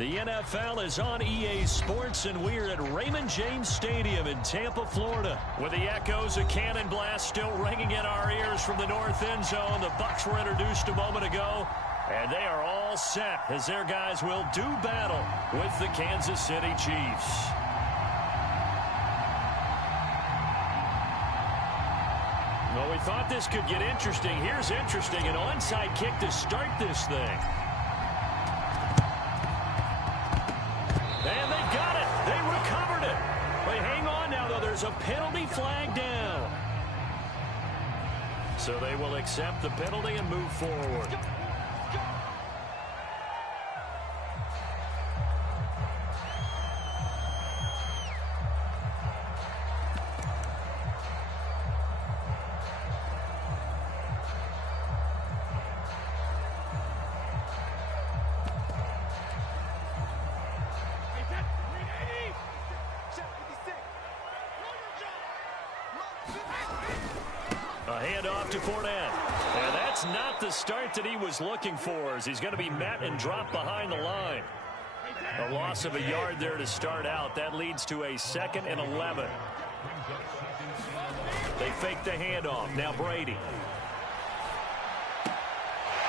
The NFL is on EA Sports, and we're at Raymond James Stadium in Tampa, Florida. With the echoes of cannon blast still ringing in our ears from the north end zone, the Bucs were introduced a moment ago, and they are all set as their guys will do battle with the Kansas City Chiefs. Well, we thought this could get interesting. Here's interesting, an onside kick to start this thing. And they got it. They recovered it. But hang on now, though. There's a penalty flag down. So they will accept the penalty and move forward. Handoff to Fournette. And that's not the start that he was looking for, as he's going to be met and dropped behind the line. A loss of a yard there to start out. That leads to a 2nd and 11. They fake the handoff. Now Brady.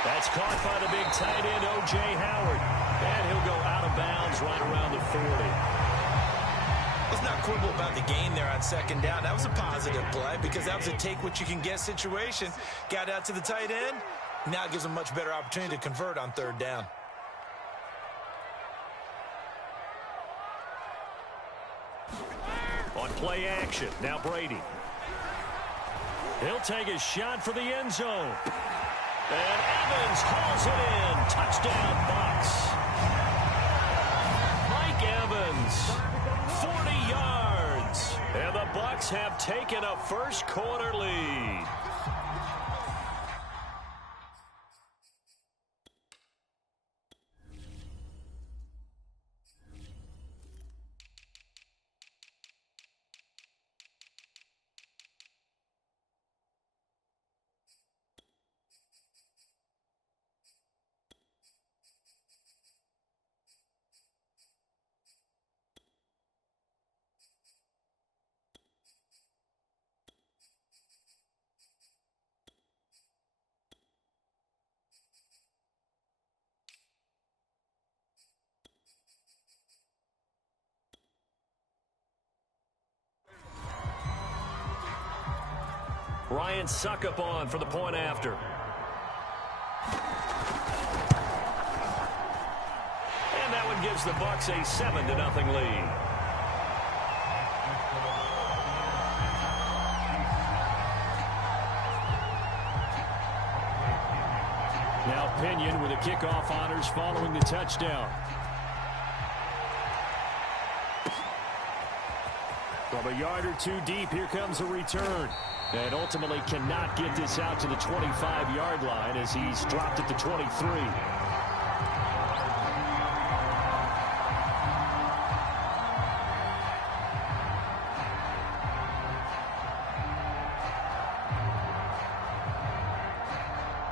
That's caught by the big tight end, O.J. Howard. And he'll go out of bounds right around the 40. Let's not quibble about the gain there on 2nd down. That was a positive play because that was a take-what-you-can-get situation. Got out to the tight end. Now it gives them a much better opportunity to convert on 3rd down. On play action, now Brady. He'll take a shot for the end zone. And Evans hauls it in. Touchdown, Bucs. Mike Evans. 40 yards. And the Bucs have taken a first-quarter lead. Ryan Suckup on for the point after. And that one gives the Bucs a 7-0 lead. Now Pinion with the kickoff honors following the touchdown. From a yard or two deep, here comes a return. And ultimately cannot get this out to the 25-yard line as he's dropped at the 23.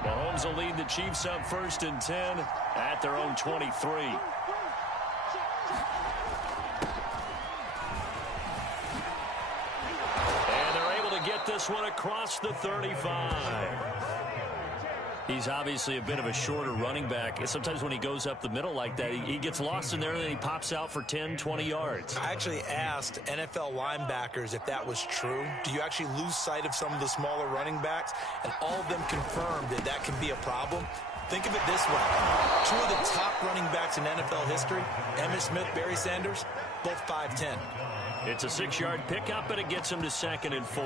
Mahomes will lead the Chiefs up 1st and 10 at their own 23. This one across the 35. He's obviously a bit of a shorter running back. Sometimes when he goes up the middle like that, he gets lost in there and then he pops out for 10, 20 yards. I actually asked NFL linebackers if that was true. Do you actually lose sight of some of the smaller running backs? And all of them confirmed that that can be a problem. Think of it this way. 2 of the top running backs in NFL history, Emmitt Smith, Barry Sanders, both 5'10". It's a 6-yard pickup, and it gets him to 2nd and 4.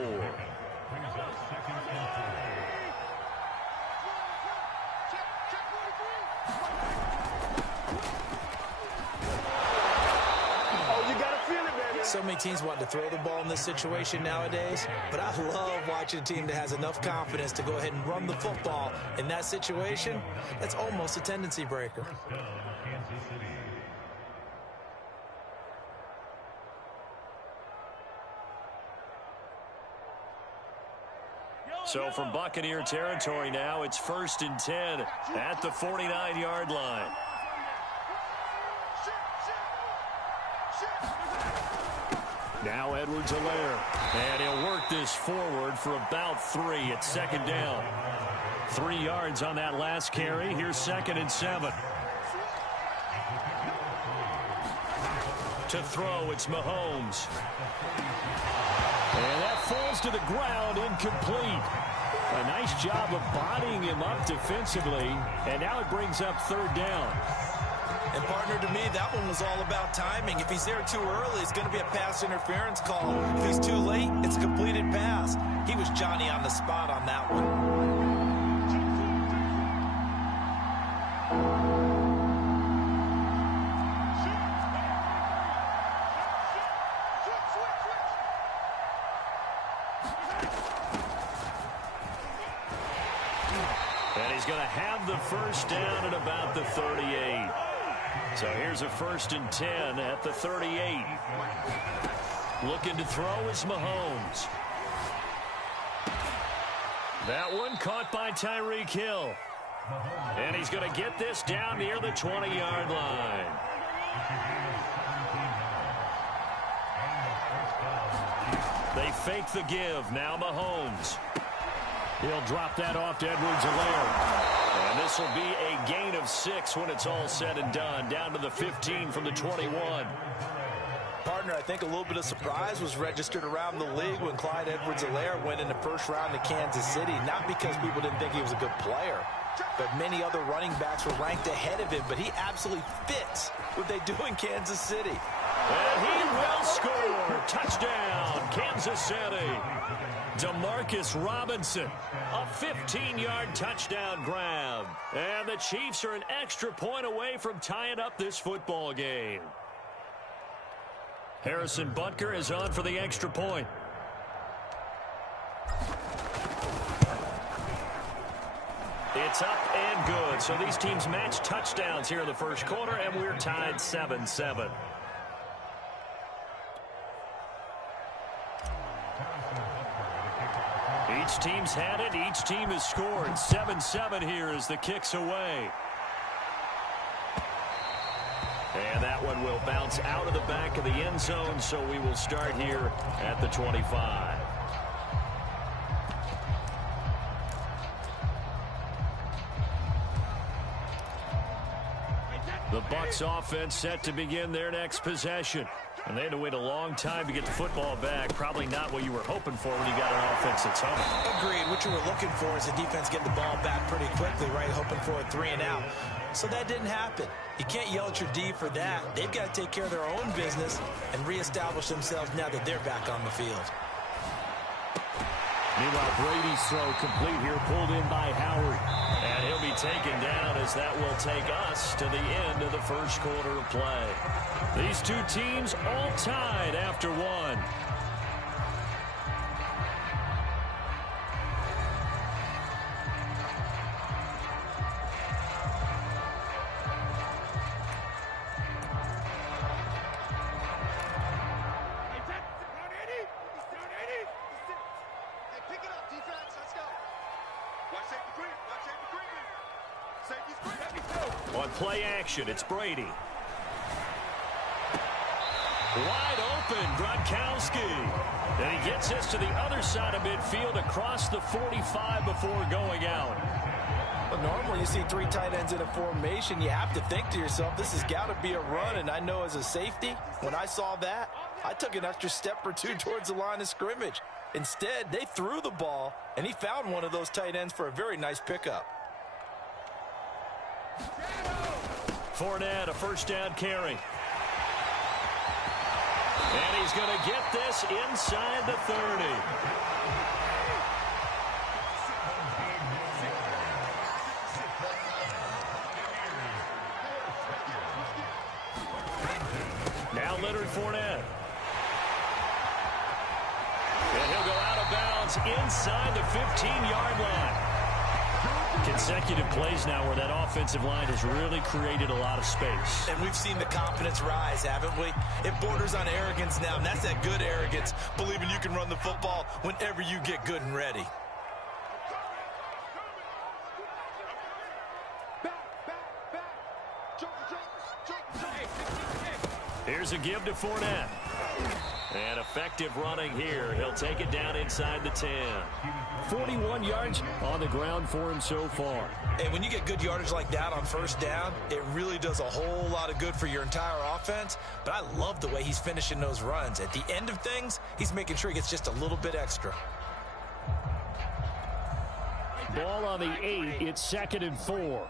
So many teams want to throw the ball in this situation nowadays, but I love watching a team that has enough confidence to go ahead and run the football. In that situation, that's almost a tendency breaker. So from Buccaneer territory now, it's 1st and 10 at the 49-yard line. Now Edwards-Helaire. And he'll work this forward for about 3 at second down. 3 yards on that last carry. Here's 2nd and 7. To throw, it's Mahomes. And that falls to the ground, incomplete. A nice job of bodying him up defensively. And now it brings up 3rd down. And partner, to me, that one was all about timing. If he's there too early, it's going to be a pass interference call. If he's too late, it's a completed pass. He was Johnny on the spot on that one. And he's going to have the 1st down at about the 38. So here's a 1st and 10 at the 38. Looking to throw is Mahomes. That one caught by Tyreek Hill. And he's going to get this down near the 20-yard line. They fake the give. Now Mahomes. He'll drop that off to Edwards-Helaire. And this will be a gain of 6 when it's all said and done. Down to the 15 from the 21. Partner, I think a little bit of surprise was registered around the league when Clyde Edwards-Helaire went in the 1st round to Kansas City. Not because people didn't think he was a good player, but many other running backs were ranked ahead of him. But he absolutely fits what they do in Kansas City. And he will score. Touchdown, Kansas City. Demarcus Robinson, a 15-yard touchdown grab. And the Chiefs are an extra point away from tying up this football game. Harrison Butker is on for the extra point. It's up and good. So these teams match touchdowns here in the 1st quarter, and we're tied 7-7. Each team's had it. Each team has scored. 7-7 here as the kick's away. And that one will bounce out of the back of the end zone, so we will start here at the 25. The Bucs offense set to begin their next possession. And they had to wait a long time to get the football back. Probably not what you were hoping for when you got an offense that's home. Agreed. What you were looking for is the defense getting the ball back pretty quickly, right? Hoping for a 3 and out. So that didn't happen. You can't yell at your D for that. They've got to take care of their own business and reestablish themselves now that they're back on the field. Meanwhile, Brady's throw complete here, pulled in by Howard. And he'll be taken down as that will take us to the end of the 1st quarter of play. These two teams all tied after one. On play action, it's Brady. Wide open, Gronkowski. And he gets this to the other side of midfield across the 45 before going out. Well, normally you see 3 tight ends in a formation. You have to think to yourself, this has got to be a run. And I know as a safety, when I saw that, I took an extra step or 2 towards the line of scrimmage. Instead, they threw the ball, and he found one of those tight ends for a very nice pickup. Fournette, a 1st down carry. And he's going to get this inside the 30. Now Leonard Fournette. And he'll go out of bounds inside the 15-yard line. Consecutive plays now where that offensive line has really created a lot of space. And we've seen the confidence rise, haven't we? It borders on arrogance now, and that's that good arrogance, believing you can run the football whenever you get good and ready. Here's a give to Fournette. And effective running here. He'll take it down inside the 10. 41 yards on the ground for him so far. And when you get good yardage like that on first down, it really does a whole lot of good for your entire offense. But I love the way he's finishing those runs. At the end of things, he's making sure he gets just a little bit extra. Ball on the 8. It's 2nd and 4.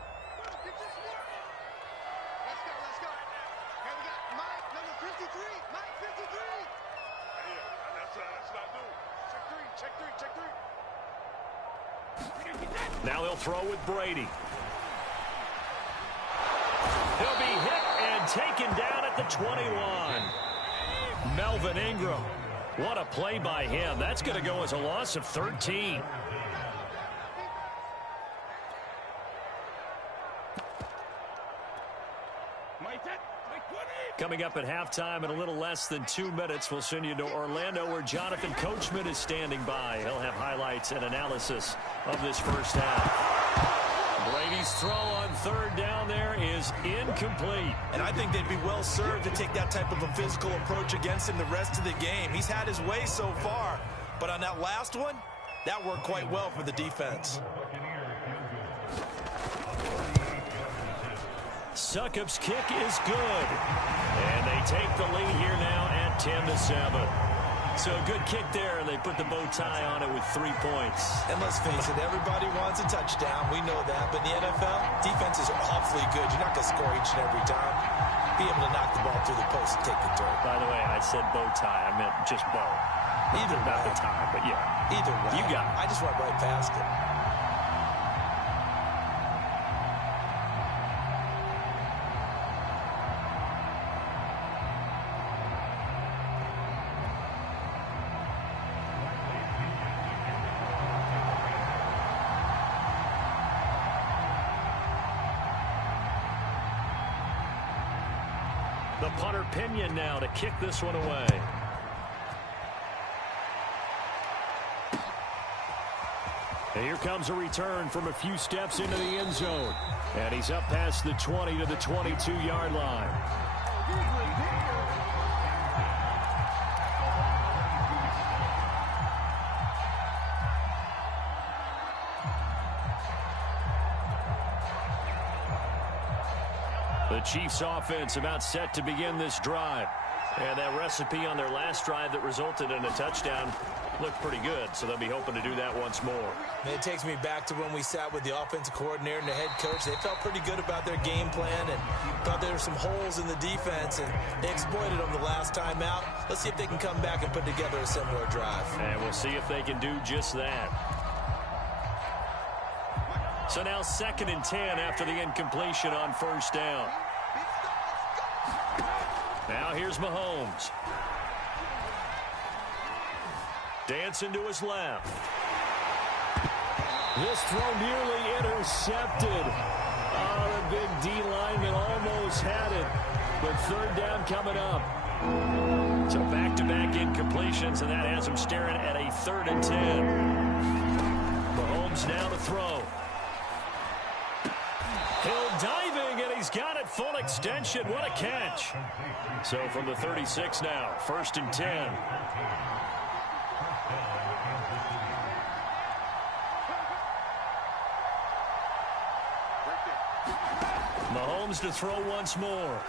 Now they'll throw with Brady. He'll be hit and taken down at the 21. Melvin Ingram. What a play by him. That's going to go as a loss of 13. Coming up at halftime in a little less than 2 minutes, we'll send you to Orlando where Jonathan Coachman is standing by. He'll have highlights and analysis of this first half. Brady's throw on 3rd down there is incomplete. And I think they'd be well served to take that type of a physical approach against him the rest of the game. He's had his way so far, but on that last one, that worked quite well for the defense. Succop's kick is good. And they take the lead here now at 10-7. So a good kick there, and they put the bow tie on it with 3 points. And let's face it, everybody wants a touchdown. We know that. But in the NFL, defenses are awfully good. You're not going to score each and every time. Be able to knock the ball through the post and take the turn. By the way, I said bow tie. I meant just bow. Either not way. the tie, but yeah. Either way. You got it. I just went right past it. The punter Pinion now to kick this one away. And here comes a return from a few steps into the end zone. And he's up past the 20 to the 22-yard line. The Chiefs offense about set to begin this drive. And that recipe on their last drive that resulted in a touchdown looked pretty good, so they'll be hoping to do that once more. It takes me back to when we sat with the offensive coordinator and the head coach. They felt pretty good about their game plan and thought there were some holes in the defense, and they exploited them the last time out. Let's see if they can come back and put together a similar drive. And we'll see if they can do just that. So now 2nd and 10 after the incompletion on first down. Now here's Mahomes. Dancing to his left. This throw nearly intercepted. Oh, the big D lineman almost had it. But 3rd down coming up. So back-to-back incompletions, and that has him staring at a 3rd and 10. Mahomes now to throw. Hill diving, and he's got it full extension. What a catch. So from the 36 now, 1st and 10. Mahomes to throw once more.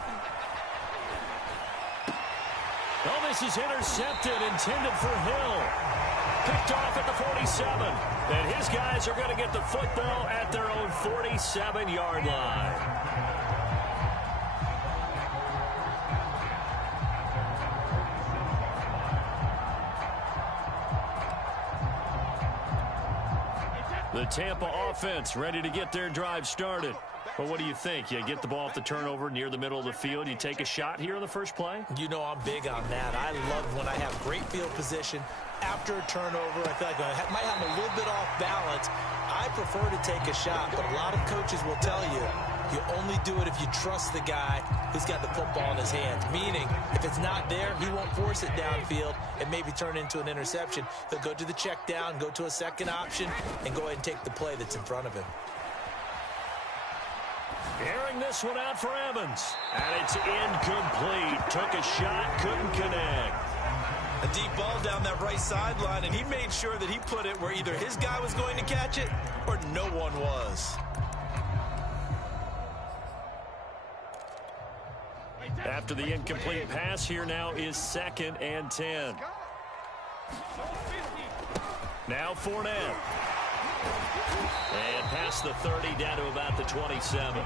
Oh, this is intercepted, intended for Hill. Picked off at the 47. And his guys are going to get the football at their own 47-yard line. The Tampa offense ready to get their drive started. Well, what do you think? You get the ball off the turnover near the middle of the field. You take a shot here on the first play? You know I'm big on that. I love when I have great field position. After a turnover, I feel like I might have a little bit off balance. I prefer to take a shot, but a lot of coaches will tell you, you only do it if you trust the guy who's got the football in his hands. Meaning, if it's not there, he won't force it downfield and maybe turn into an interception. He'll go to the check down, go to a second option, and go ahead and take the play that's in front of him. Airing this one out for Evans. And it's incomplete. Took a shot, couldn't connect. A deep ball down that right sideline, and he made sure that he put it where either his guy was going to catch it or no one was. After the incomplete pass, here now is 2nd and 10. Now Fournette. And past the 30 down to about the 27.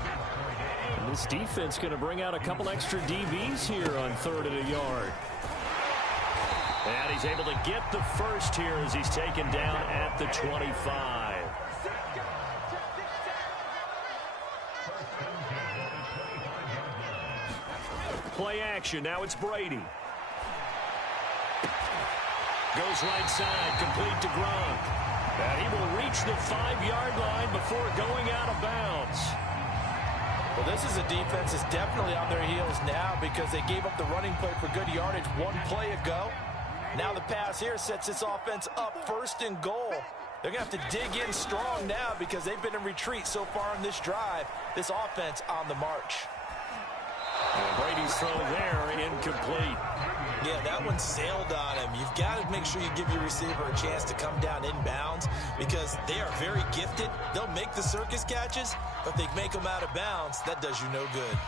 And this defense going to bring out a couple extra DBs here on 3rd and a yard. And he's able to get the first here as he's taken down at the 25. Play action. Now it's Brady. Goes right side, complete to Gronk. And he will reach the 5-yard line before going out of bounds. Well, this is a defense that's definitely on their heels now because they gave up the running play for good yardage one play ago. Now the pass here sets this offense up 1st and goal. They're going to have to dig in strong now because they've been in retreat so far in this drive. This offense on the march. And Brady's throw there, incomplete. Yeah, that one sailed on him. You've got to make sure you give your receiver a chance to come down inbounds because they are very gifted. They'll make the circus catches, but they make them out of bounds. That does you no good.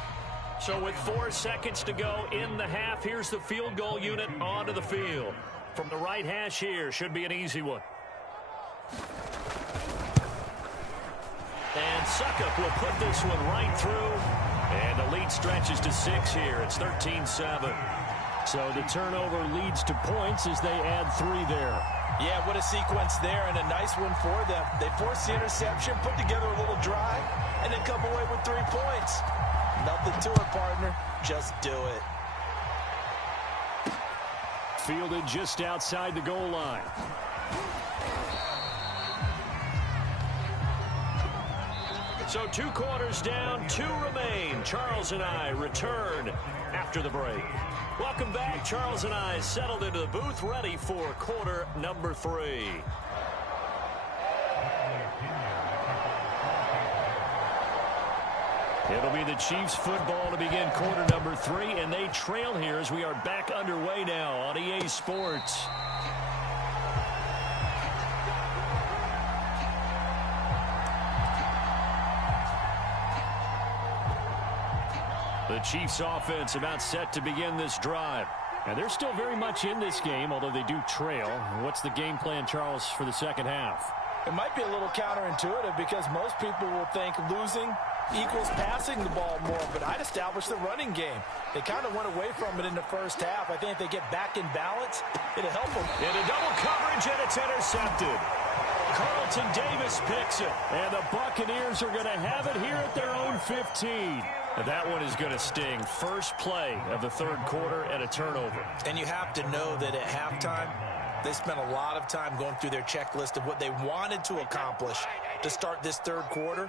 So with 4 seconds to go in the half, here's the field goal unit onto the field. From the right hash here, should be an easy one. And Suckup will put this one right through. And the lead stretches to 6 here. It's 13-7. So the turnover leads to points as they add 3 there. Yeah, what a sequence there and a nice one for them. They force the interception, put together a little drive, and then come away with 3 points. Nothing to it, partner. Just do it. Fielded just outside the goal line. So 2 quarters down, 2 remain. Charles and I return after the break. Welcome back. Charles and I settled into the booth, ready for quarter number 3. It'll be the Chiefs football to begin quarter number 3, and they trail here as we are back underway now on EA Sports. The Chiefs offense about set to begin this drive. And they're still very much in this game, although they do trail. What's the game plan, Charles, for the second half? It might be a little counterintuitive because most people will think losing equals passing the ball more, but I'd establish the running game. They kind of went away from it in the first half. I think if they get back in balance, it'll help them. Into double coverage, and it's intercepted. Carlton Davis picks it, and the Buccaneers are going to have it here at their own 15. And that one is going to sting. First play of the 3rd quarter and a turnover. And you have to know that at halftime, they spent a lot of time going through their checklist of what they wanted to accomplish to start this 3rd quarter.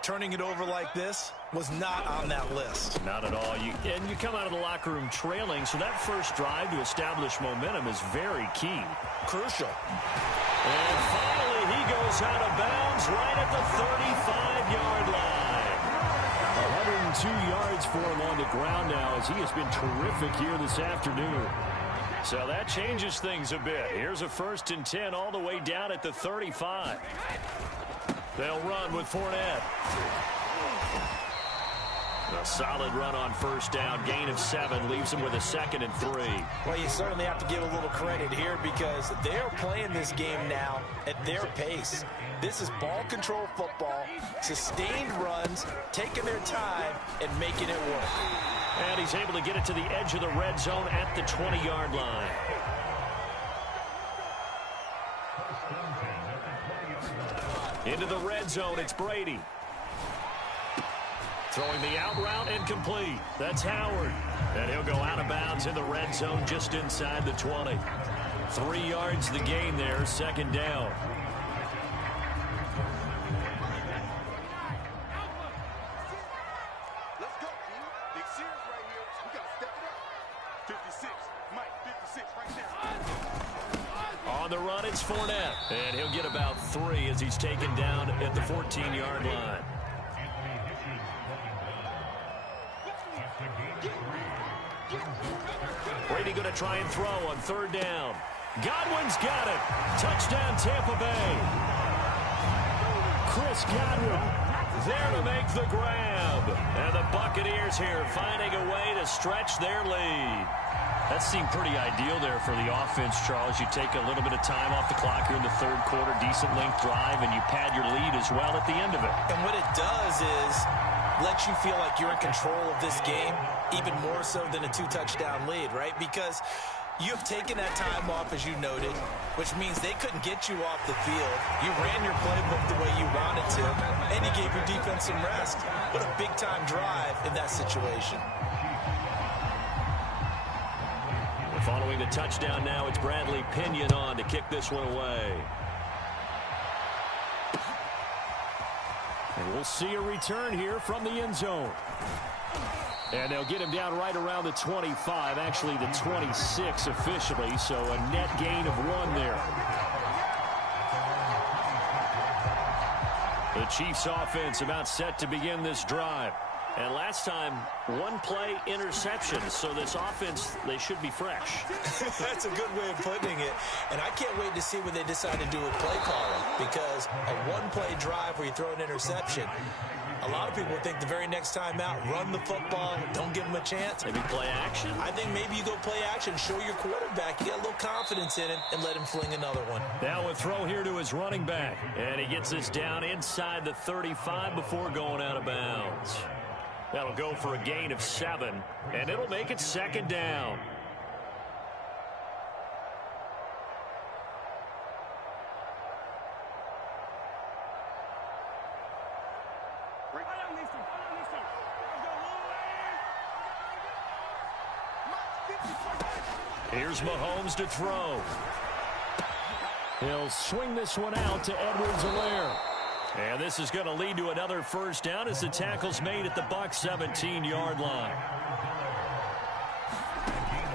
Turning it over like this was not on that list. Not at all. And you come out of the locker room trailing, so that first drive to establish momentum is very key. Crucial. And finally, he goes out of bounds right at the 35-yard line. 102 yards for him on the ground now as he has been terrific here this afternoon. So that changes things a bit. Here's a 1st and 10 all the way down at the 35. They'll run with Fournette. A solid run on 1st down. Gain of 7 leaves him with a 2nd and 3. Well, you certainly have to give a little credit here because they're playing this game now at their pace. This is ball control football, sustained runs, taking their time, and making it work. And he's able to get it to the edge of the red zone at the 20-yard line. Into the red zone, it's Brady. Throwing the out route incomplete. That's Howard. And he'll go out of bounds in the red zone just inside the 20. 3 yards the gain there, 2nd down. Let's go, team. Big series right here. We got to step it up. 56. Mike, 56 right there. On the run, it's Fournette. And he'll get about 3 as he's taken down at the 14-yard line. Brady going to try and throw on third down. Godwin's got it. Touchdown, Tampa Bay. Chris Godwin there to make the grab. And the Buccaneers here finding a way to stretch their lead. That seemed pretty ideal there for the offense, Charles. You take a little bit of time off the clock here in the third quarter, decent length drive, and you pad your lead as well at the end of it. And what it does is let you feel like you're in control of this game, even more so than a 2-touchdown lead, right? Because you've taken that time off, as you noted, which means they couldn't get you off the field. You ran your playbook the way you wanted to, and you gave your defense some rest. What a big-time drive in that situation. Following the touchdown now, it's Bradley Pinion on to kick this one away. And we'll see a return here from the end zone. And they'll get him down right around the 25, actually the 26 officially, so a net gain of 1 there. The Chiefs offense about set to begin this drive. And last time, 1-play interception. So this offense, they should be fresh. That's a good way of putting it. And I can't wait to see what they decide to do with play calling. Because a 1-play drive where you throw an interception, a lot of people think the very next time out, run the football, don't give them a chance. Maybe play action? I think maybe you go play action, show your quarterback, you get a little confidence in him, and let him fling another one. Now a throw here to his running back. And he gets this down inside the 35 before going out of bounds. That'll go for a gain of 7, and it'll make it second down. Here's Mahomes to throw. He'll swing this one out to Edwards-Helaire. And this is going to lead to another first down as the tackle's made at the Bucs 17-yard line.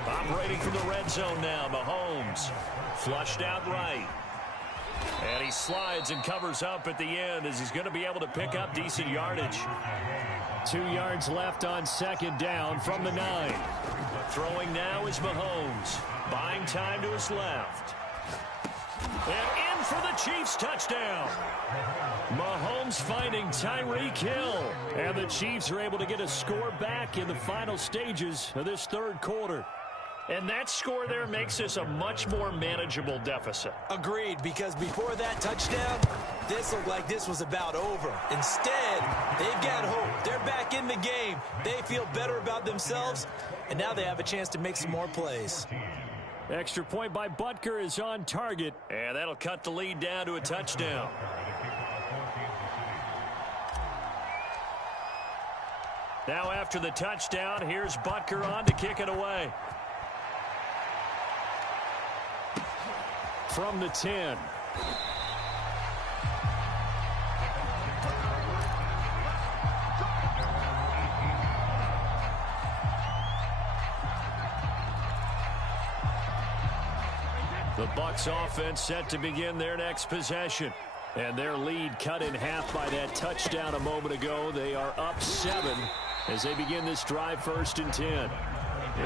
Operating from the red zone now, Mahomes. Flushed out right. And he slides and covers up at the end as he's going to be able to pick up decent yardage. 2 yards left on second down from the 9. Throwing now is Mahomes. Buying time to his left. And in for the Chiefs touchdown. Mahomes finding Tyreek Hill. And the Chiefs are able to get a score back in the final stages of this third quarter. And that score there makes this a much more manageable deficit. Agreed, because before that touchdown, this looked like this was about over. Instead, they've got hope. They're back in the game. They feel better about themselves, and now they have a chance to make some more plays. Extra point by Butker is on target, and that'll cut the lead down to a touchdown. Now after the touchdown, here's Butker on to kick it away. From the 10. The Bucs offense set to begin their next possession. And their lead cut in half by that touchdown a moment ago. They are up 7 as they begin this drive, 1st and 10.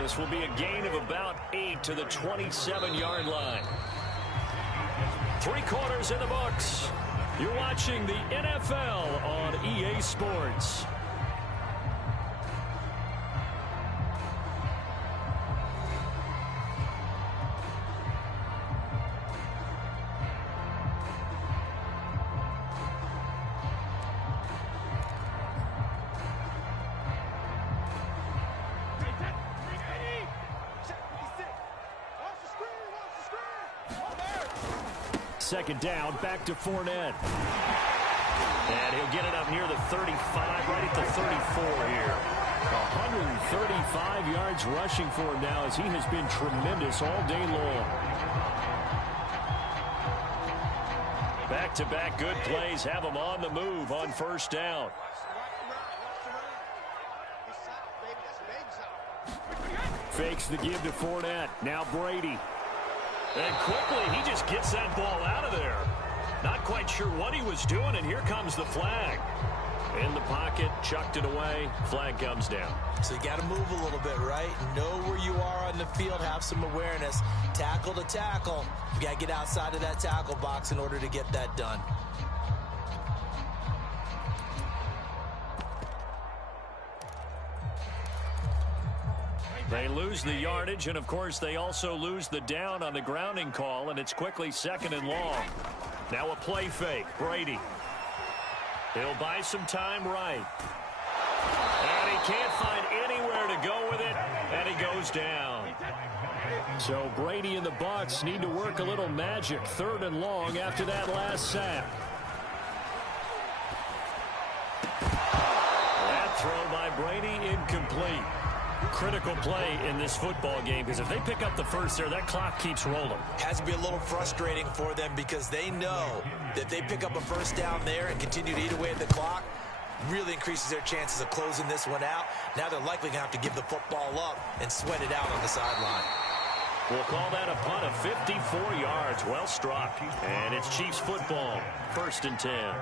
This will be a gain of about 8 to the 27-yard line. 3 quarters in the books. You're watching the NFL on EA Sports. Second down, back to Fournette. And he'll get it up near the 35, right at the 34 here. 135 yards rushing for him now as he has been tremendous all day long. Back-to-back good plays have him on the move on first down. Fakes the give to Fournette. Now Brady. And quickly, he just gets that ball out of there. Not quite sure what he was doing, and here comes the flag. In the pocket, chucked it away, flag comes down. So you got to move a little bit, right? Know where you are on the field, have some awareness. Tackle to tackle. You got to get outside of that tackle box in order to get that done. They lose the yardage, and of course they also lose the down on the grounding call, and it's quickly 2nd and long. Now a play fake. Brady. He'll buy some time right. And he can't find anywhere to go with it, and he goes down. So Brady and the Bucs need to work a little magic. 3rd and long after that last sack. That throw by Brady incomplete. Critical play in this football game, because if they pick up the first there, that clock keeps rolling. Has to be a little frustrating for them because they know that they pick up a first down there and continue to eat away at the clock, really increases their chances of closing this one out. Now they're likely going to have to give the football up and sweat it out on the sideline. We'll call that a punt of 54 yards. Well struck. And it's Chiefs football. 1st and 10.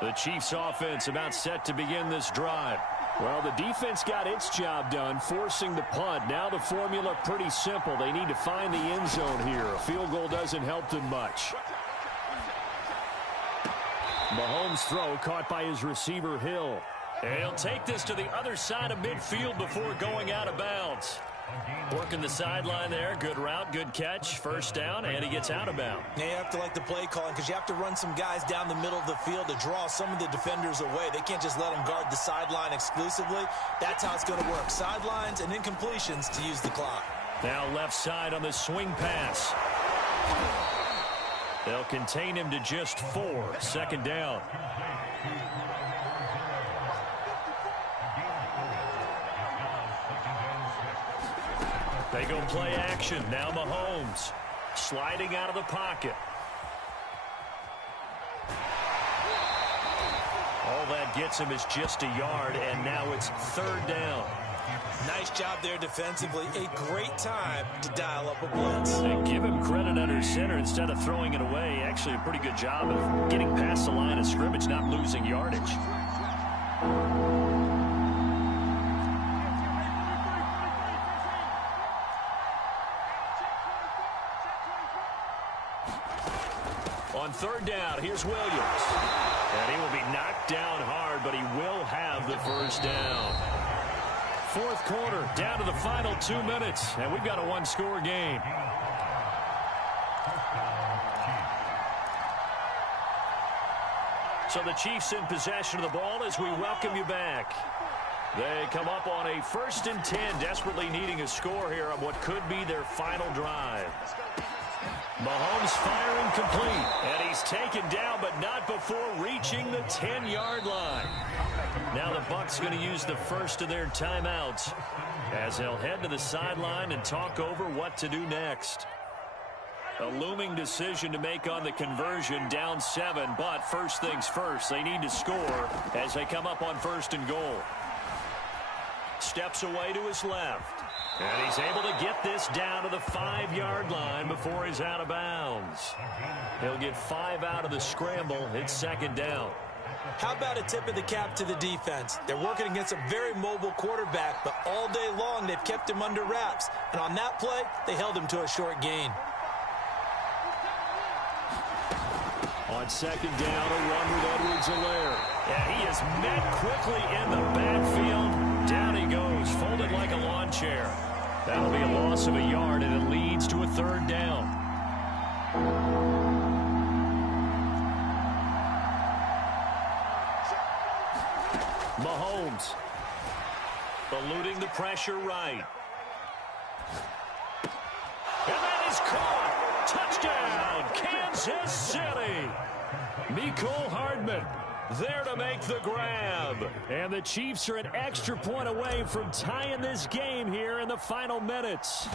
The Chiefs offense about set to begin this drive. Well, the defense got its job done, forcing the punt. Now the formula pretty simple. They need to find the end zone here. A field goal doesn't help them much. Mahomes' throw caught by his receiver, Hill. He'll take this to the other side of midfield before going out of bounds. Working the sideline there. Good route, good catch. 1st down, and he gets out of bounds. Now you have to like the play calling because you have to run some guys down the middle of the field to draw some of the defenders away. They can't just let them guard the sideline exclusively. That's how it's going to work. Sidelines and incompletions to use the clock. Now left side on the swing pass. They'll contain him to just 4. 2nd down. They go play action. Now Mahomes sliding out of the pocket. All that gets him is just a yard, and now it's 3rd down. Nice job there defensively. A great time to dial up a blitz. And give him credit under center instead of throwing it away. Actually a pretty good job of getting past the line of scrimmage, not losing yardage. On 3rd down, here's Williams. And he will be knocked down hard, but he will have the 1st down. 4th quarter, down to the final 2 minutes, and we've got a 1-score game. So the Chiefs in possession of the ball as we welcome you back. They come up on a 1st and 10, desperately needing a score here on what could be their final drive. Mahomes firing complete, and he's taken down, but not before reaching the 10-yard line. Now the Bucs going to use the first of their timeouts as they'll head to the sideline and talk over what to do next. A looming decision to make on the conversion, down 7, but first things first, they need to score as they come up on 1st and goal. Steps away to his left. And he's able to get this down to the 5-yard line before he's out of bounds. He'll get 5 out of the scramble. It's 2nd down. How about a tip of the cap to the defense? They're working against a very mobile quarterback, but all day long they've kept him under wraps. And on that play, they held him to a short gain. On 2nd down, a run with Edwards-Helaire. And he is met quickly in the backfield. Down he goes, folded like a lawn chair. That'll be a loss of a yard, and it leads to a 3rd down. Mahomes eluding the pressure right. And that is caught. Touchdown, Kansas City. Mecole Hardman there to make the grab. And the Chiefs are an extra point away from tying this game here in the final minutes.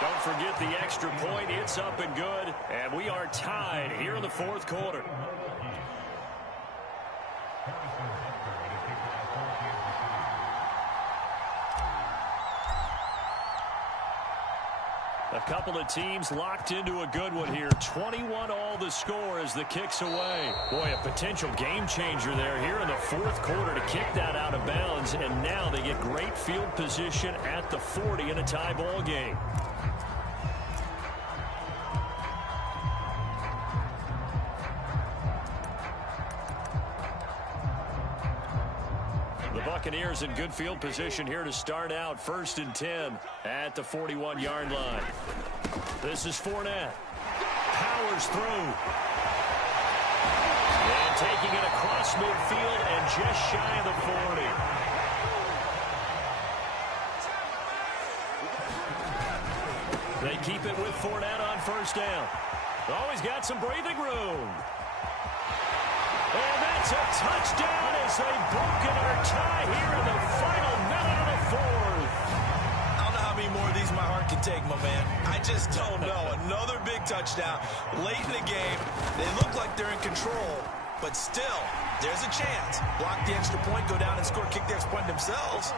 Don't forget the extra point. It's up and good. And we are tied here in the 4th quarter. A couple of teams locked into a good one here. 21 all the score as the kick's away. Boy, a potential game changer there here in the fourth quarter to kick that out of bounds. And now they get great field position at the 40 in a tie ball game. Buccaneers in good field position here to start out. 1st and 10 at the 41-yard line. This is Fournette. Powers through. And taking it across midfield and just shy of the 40. They keep it with Fournette on 1st down. Always got some breathing room. And that's a touchdown as they've broken our tie here in the final minute of the fourth. I don't know how many more of these my heart can take, my man. I just don't know. Another big touchdown late in the game. They look like they're in control, but still, there's a chance. Block the extra point, go down and score, kick the extra point themselves.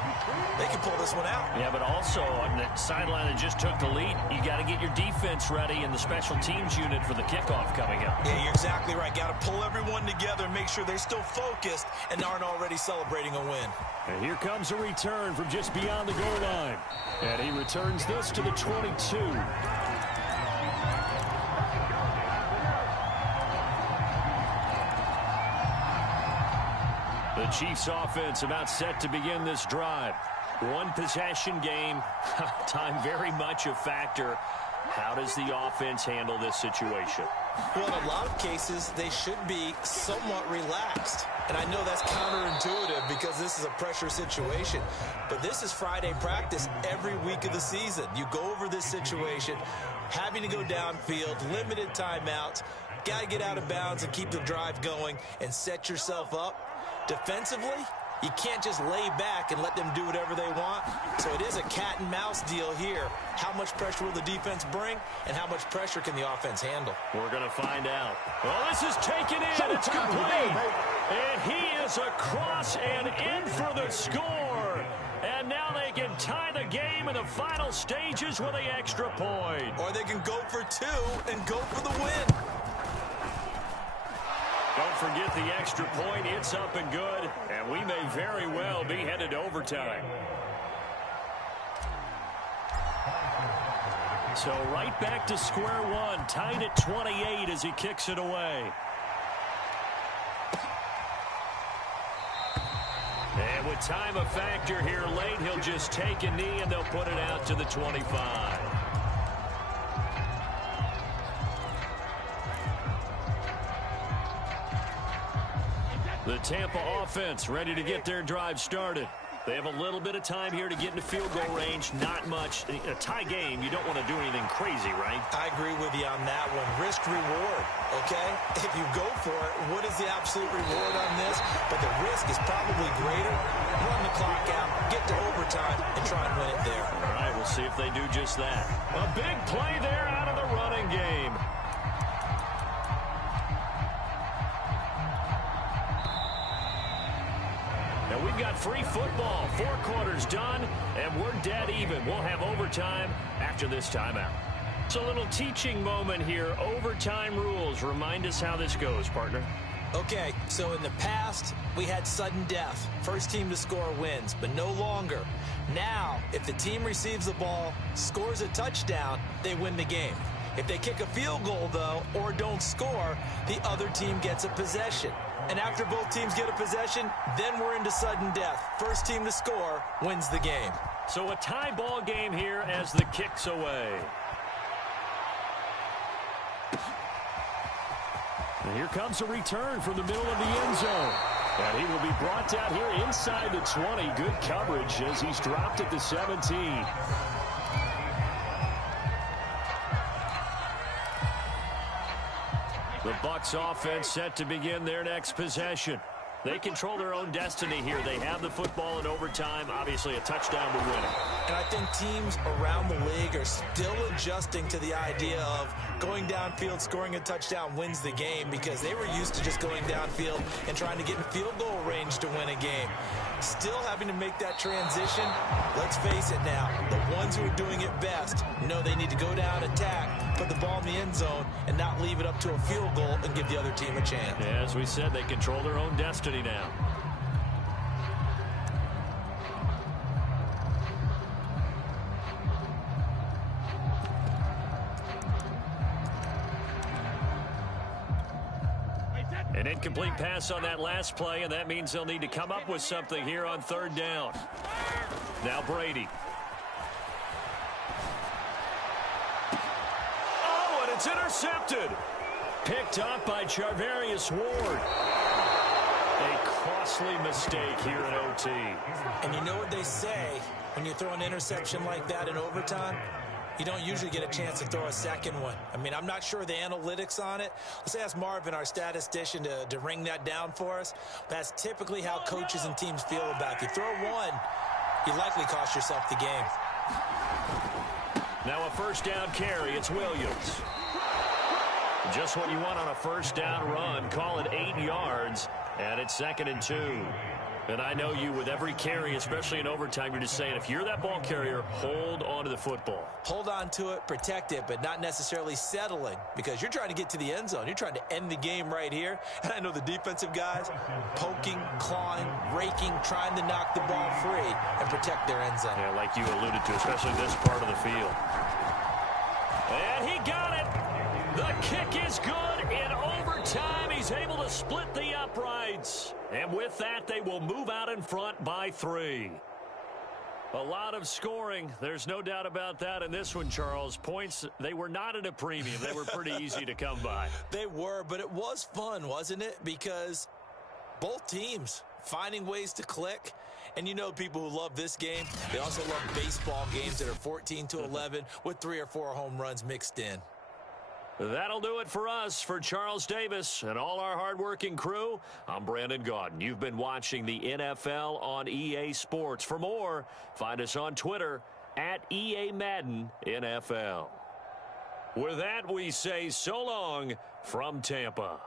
They can pull this one out. Yeah, but also on the sideline that just took the lead, you got to get your defense ready in the special teams unit for the kickoff coming up. Yeah, you're exactly right. Got to pull everyone together and make sure they're still focused and aren't already celebrating a win. And here comes a return from just beyond the goal line. And he returns this to the 22. The Chiefs offense about set to begin this drive. One possession game. Time very much a factor. How does the offense handle this situation? Well, in a lot of cases, they should be somewhat relaxed. And I know that's counterintuitive because this is a pressure situation. But this is Friday practice every week of the season. You go over this situation, having to go downfield, limited timeouts, got to get out of bounds and keep the drive going and set yourself up. Defensively, you can't just lay back and let them do whatever they want. So it is a cat and mouse deal here. How much pressure will the defense bring, and how much pressure can the offense handle? We're going to find out. Well, this is taken in. It's complete. And he is across and in for the score. And now they can tie the game in the final stages with the extra point. Or they can go for two and go for the win. Don't forget the extra point. It's up and good, and we may very well be headed to overtime. So right back to square one, tied at 28 as he kicks it away. And with time a factor here late, he'll just take a knee, and they'll put it out to the 25. The Tampa offense ready to get their drive started. They have a little bit of time here to get into field goal range. Not much. A tie game, you don't want to do anything crazy, right? I agree with you on that one. Risk reward, okay? If you go for it, what is the absolute reward on this? But the risk is probably greater. Run the clock out, get to overtime, and try and win it there. All right, we'll see if they do just that. A big play there out of the running game. And we've got free football. 4 quarters done, and we're dead even. We'll have overtime after this timeout. It's a little teaching moment here. Overtime rules. Remind us how this goes, partner. Okay, so in the past, we had sudden death. First team to score wins, but no longer. Now, if the team receives the ball, scores a touchdown, they win the game. If they kick a field goal, though, or don't score, the other team gets a possession. And after both teams get a possession, then we're into sudden death. First team to score wins the game. So a tie ball game here as the kick's away. And here comes a return from the middle of the end zone. And he will be brought down here inside the 20. Good coverage as he's dropped at the 17. The Bucs offense set to begin their next possession. They control their own destiny here. They have the football in overtime. Obviously, a touchdown would win it. And I think teams around the league are still adjusting to the idea of going downfield, scoring a touchdown wins the game, because they were used to just going downfield and trying to get in field goal range to win a game. Still having to make that transition. Let's face it now, the ones who are doing it best know they need to go down, attack, put the ball in the end zone, and not leave it up to a field goal and give the other team a chance. Yeah, as we said, they control their own destiny now. An incomplete pass on that last play, and that means they'll need to come up with something here on third down. Now Brady. Oh, and it's intercepted. Picked up by Charvarius Ward. A costly mistake here in OT. And you know what they say, when you throw an interception like that in overtime, you don't usually get a chance to throw a second one. I mean, I'm not sure the analytics on it. Let's ask Marvin, our statistician, to ring that down for us. That's typically how coaches and teams feel about it. If you throw one, you likely cost yourself the game. Now a first down carry. It's Williams. Just what you want on a first down run. Call it 8 yards, and it's 2nd and 2. And I know you, with every carry, especially in overtime, you're just saying, if you're that ball carrier, hold on to the football. Hold on to it, protect it, but not necessarily settling, because you're trying to get to the end zone. You're trying to end the game right here. And I know the defensive guys poking, clawing, raking, trying to knock the ball free and protect their end zone. Yeah, like you alluded to, especially this part of the field. And he got it. The kick is good in overtime. He's able to split the uprights. And with that, they will move out in front by 3. A lot of scoring. There's no doubt about that in this one, Charles. Points, they were not at a premium. They were pretty easy to come by. They were, but it was fun, wasn't it? Because both teams finding ways to click. And you know, people who love this game, they also love baseball games that are 14-11 with 3 or 4 home runs mixed in. That'll do it for us. For Charles Davis and all our hardworking crew, I'm Brandon Gaudin. You've been watching the NFL on EA Sports. For more, find us on Twitter at EA Madden NFL. With that, we say so long from Tampa.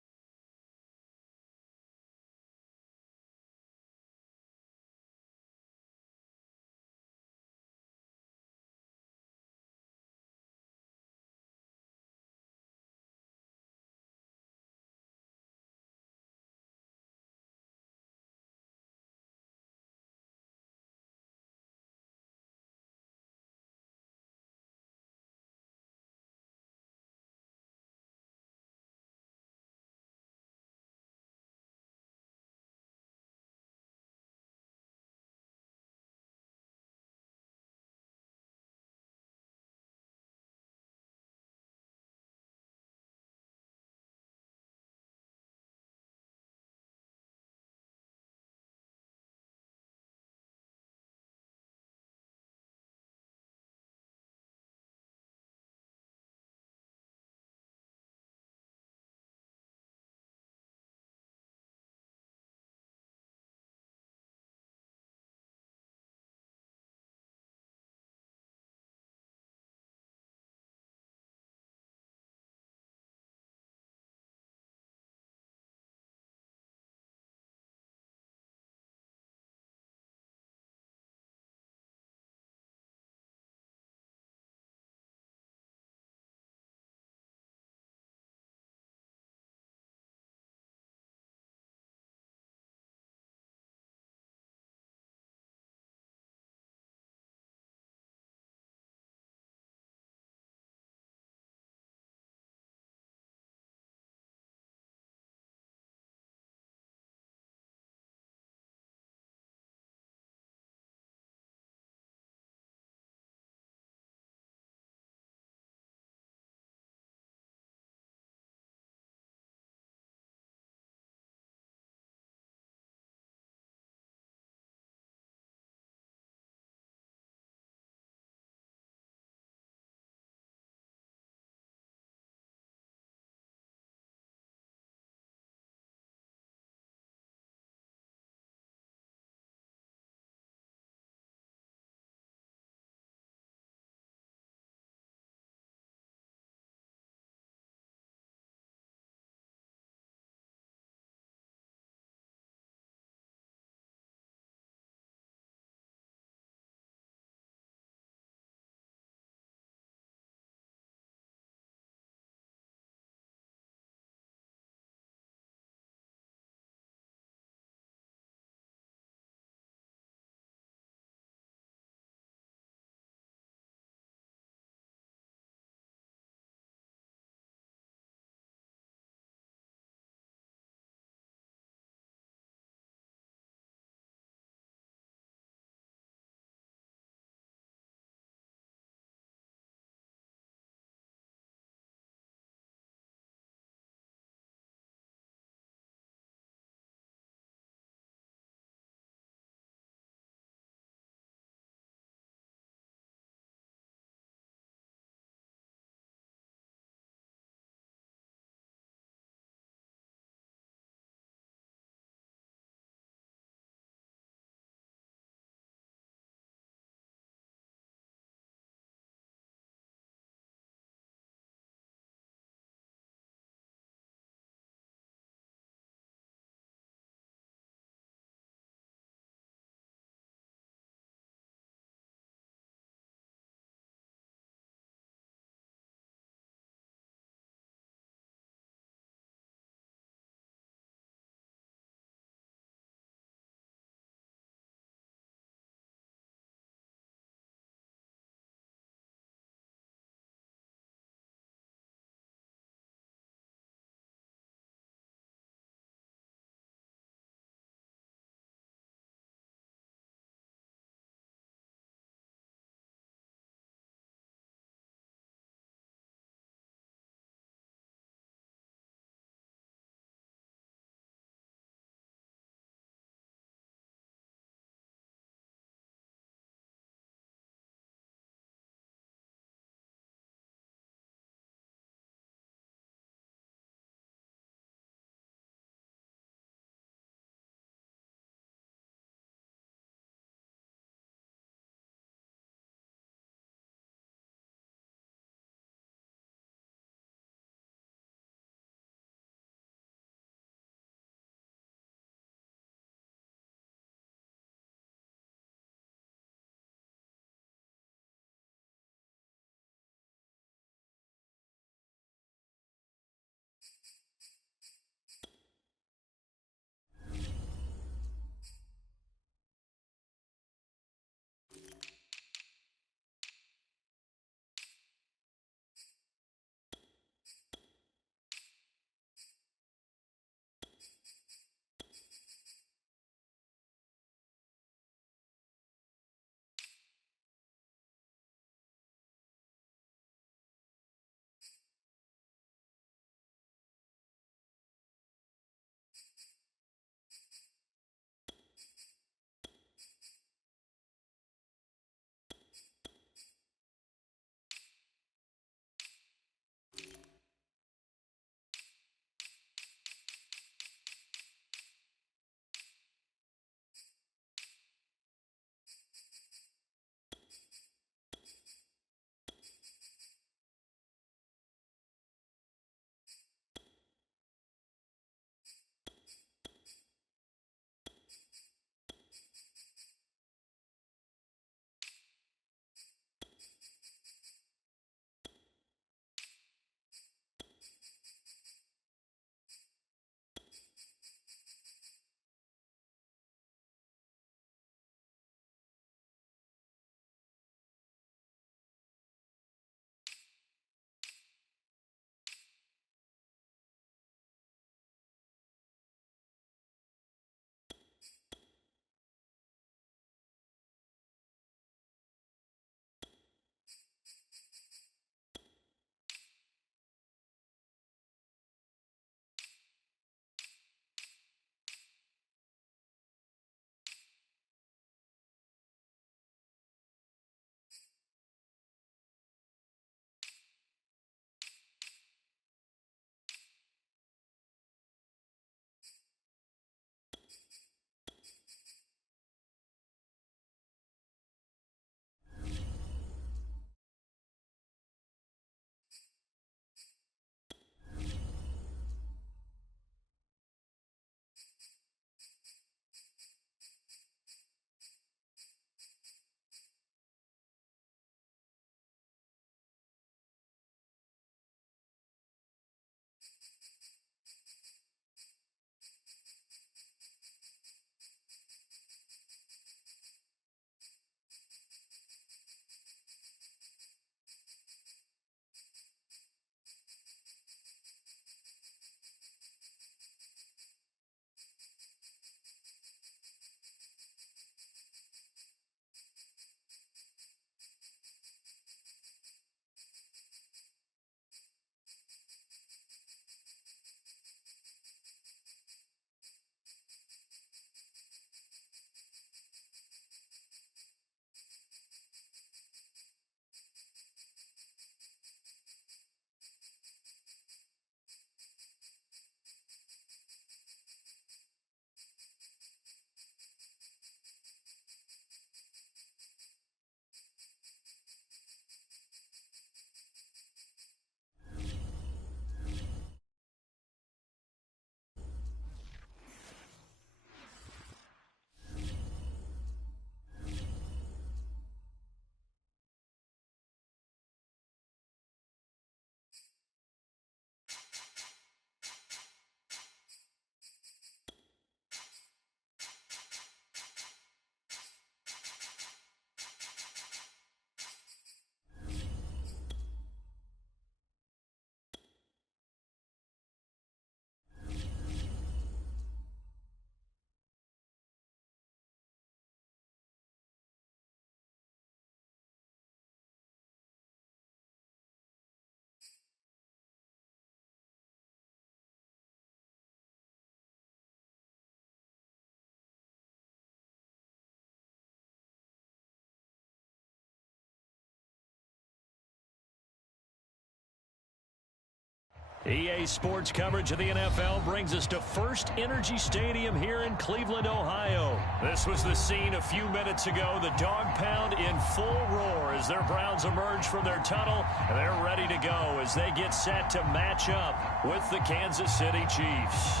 EA Sports coverage of the NFL brings us to First Energy Stadium here in Cleveland, Ohio. This was the scene a few minutes ago. The dog pound in full roar as their Browns emerge from their tunnel. And they're ready to go as they get set to match up with the Kansas City Chiefs.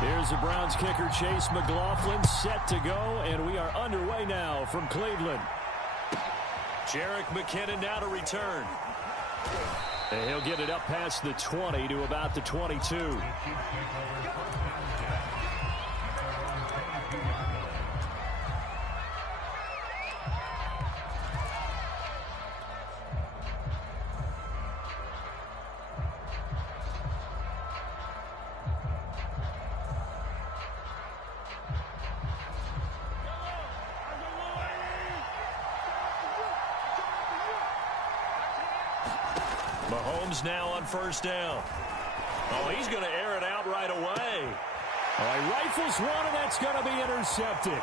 Here's the Browns kicker, Chase McLaughlin, set to go. And we are underway now from Cleveland. Jerick McKinnon now to return. And he'll get it up past the 20 to about the 22. Mahomes now on first down. Oh, he's going to air it out right away. Oh, he rifles one, and that's going to be intercepted.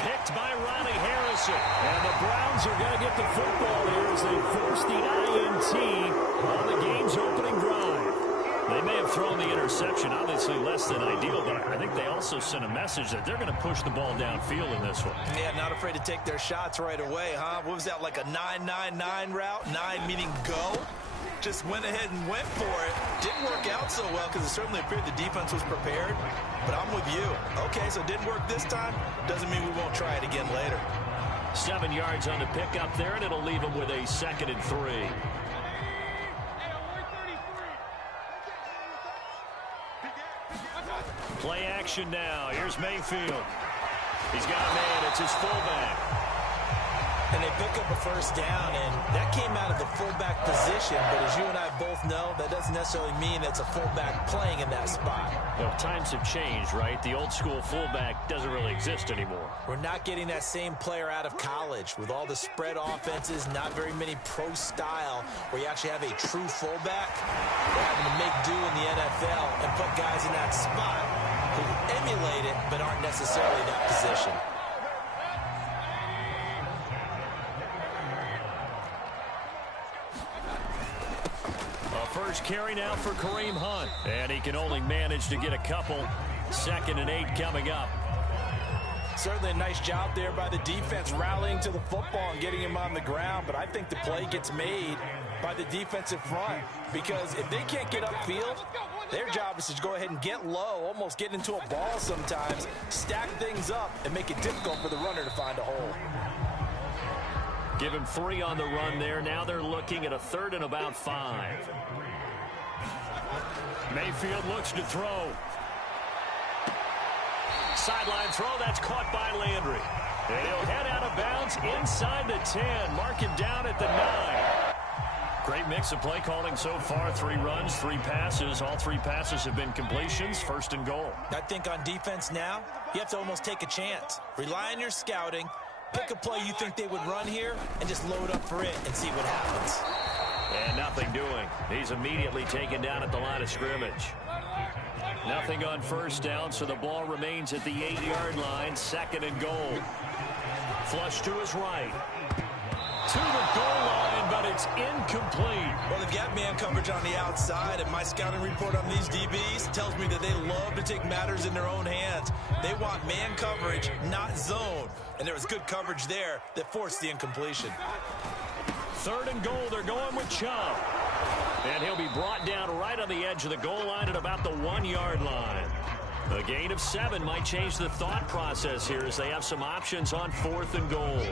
Picked by Ronnie Harrison. And the Browns are going to get the football here as they force the INT on the game's opening drive. They may have thrown the interception, obviously less than ideal, but I think they also sent a message that they're going to push the ball downfield in this one. Yeah, not afraid to take their shots right away, huh? What was that, like a 9-9-9 route? 9 meaning go? Just went ahead and went for it. Didn't work out so well because it certainly appeared the defense was prepared. But I'm with you. Okay, so it didn't work this time. Doesn't mean we won't try it again later. 7 yards on the pickup there, and it'll leave them with a 2nd and 3. Play action now. Here's Mayfield. He's got a man. It's his fullback. And they pick up a first down, and that came out of the fullback position. But as you and I both know, that doesn't necessarily mean it's a fullback playing in that spot. Well, times have changed, right? The old school fullback doesn't really exist anymore. We're not getting that same player out of college with all the spread offenses, not very many pro style where you actually have a true fullback. We're having to make do in the NFL and put guys in that spot who emulate it but aren't necessarily in that position. First carry now for Kareem Hunt. And he can only manage to get a couple. 2nd and 8 coming up. Certainly a nice job there by the defense rallying to the football and getting him on the ground. But I think the play gets made by the defensive front. Because if they can't get upfield, their job is to go ahead and get low, almost get into a ball sometimes, stack things up, and make it difficult for the runner to find a hole. Give him 3 on the run there. Now they're looking at a 3rd and about 5. Mayfield looks to throw. Sideline throw, that's caught by Landry. And he'll head out of bounds inside the 10. Mark him down at the 9. Great mix of play calling so far. 3 runs, 3 passes. All 3 passes have been completions. 1st and goal. I think on defense now, you have to almost take a chance. Rely on your scouting. Pick a play you think they would run here and just load up for it and see what happens. And nothing doing. He's immediately taken down at the line of scrimmage. Nothing on first down, so the ball remains at the 8-yard line. 2nd and goal. Flush to his right. To the goal line, but it's incomplete. Well, they've got man coverage on the outside, and my scouting report on these DBs tells me that they love to take matters in their own hands. They want man coverage, not zone. And there was good coverage there that forced the incompletion. 3rd and goal, they're going with Chubb. And he'll be brought down right on the edge of the goal line at about the 1-yard line. A gain of 7 might change the thought process here as they have some options on 4th and goal.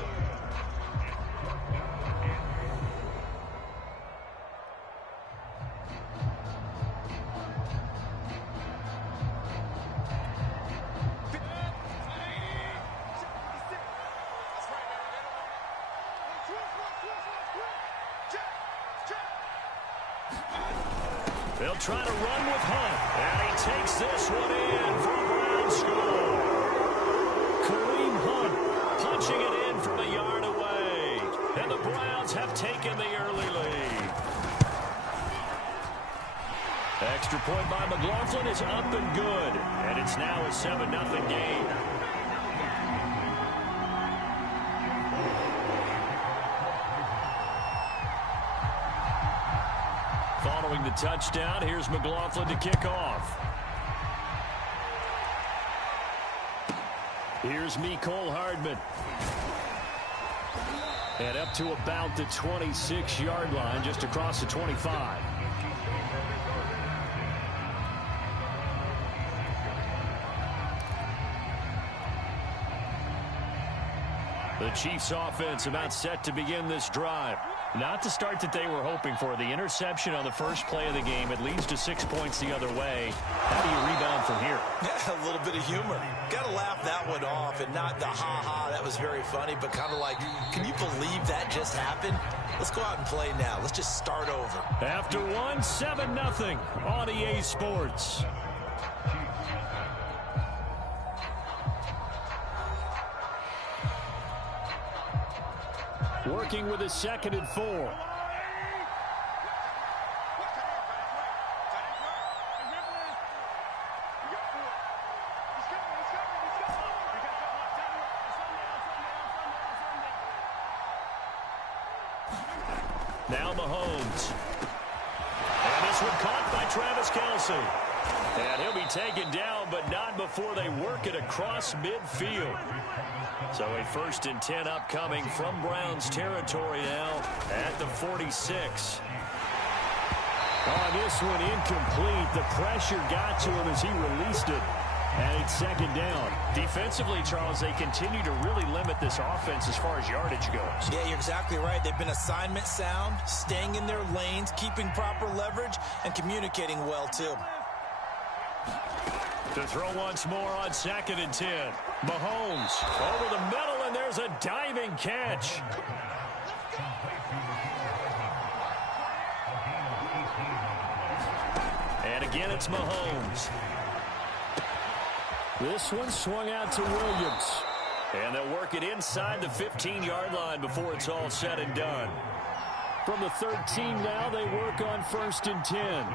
They'll try to run with Hunt. And he takes this one in for a Brown score. Kareem Hunt punching it in from a yard away. And the Browns have taken the early lead. Extra point by McLaughlin is up and good. And it's now a 7-0 game. the touchdown. Here's McLaughlin to kick off. Here's Mecole Hardman. And up to about the 26-yard line, just across the 25. The Chiefs offense about set to begin this drive. Not the start that they were hoping for. The interception on the first play of the game. It leads to 6 points the other way. How do you rebound from here? Yeah, a little bit of humor. Got to laugh that one off and not the ha-ha. That was very funny, but kind of like, can you believe that just happened? Let's go out and play now. Let's just start over. After 7-0 on EA Sports. Working with a 2nd and 4. Now Mahomes. And this one caught by Travis Kelce. And he'll be taken down, but not before they work it across midfield. So a 1st and 10 upcoming from Browns territory now at the 46. On this one, incomplete. The pressure got to him as he released it. And it's 2nd down. Defensively, Charles, they continue to really limit this offense as far as yardage goes. Yeah, you're exactly right. They've been assignment sound, staying in their lanes, keeping proper leverage, and communicating well, too. To throw once more on 2nd and 10. Mahomes over the middle, and there's a diving catch. And again, it's Mahomes. This one swung out to Williams. And they'll work it inside the 15-yard line before it's all said and done. From the 13 now, they work on 1st and 10.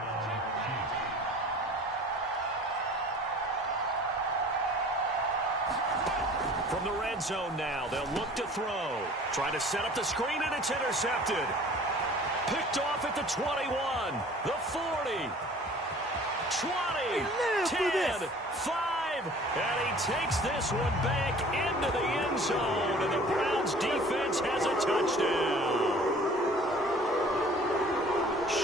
From the red zone now, they'll look to throw. Trying to set up the screen, and it's intercepted. Picked off at the 21, the 40, 20, 10, 5, and he takes this one back into the end zone, and the Browns defense has a touchdown.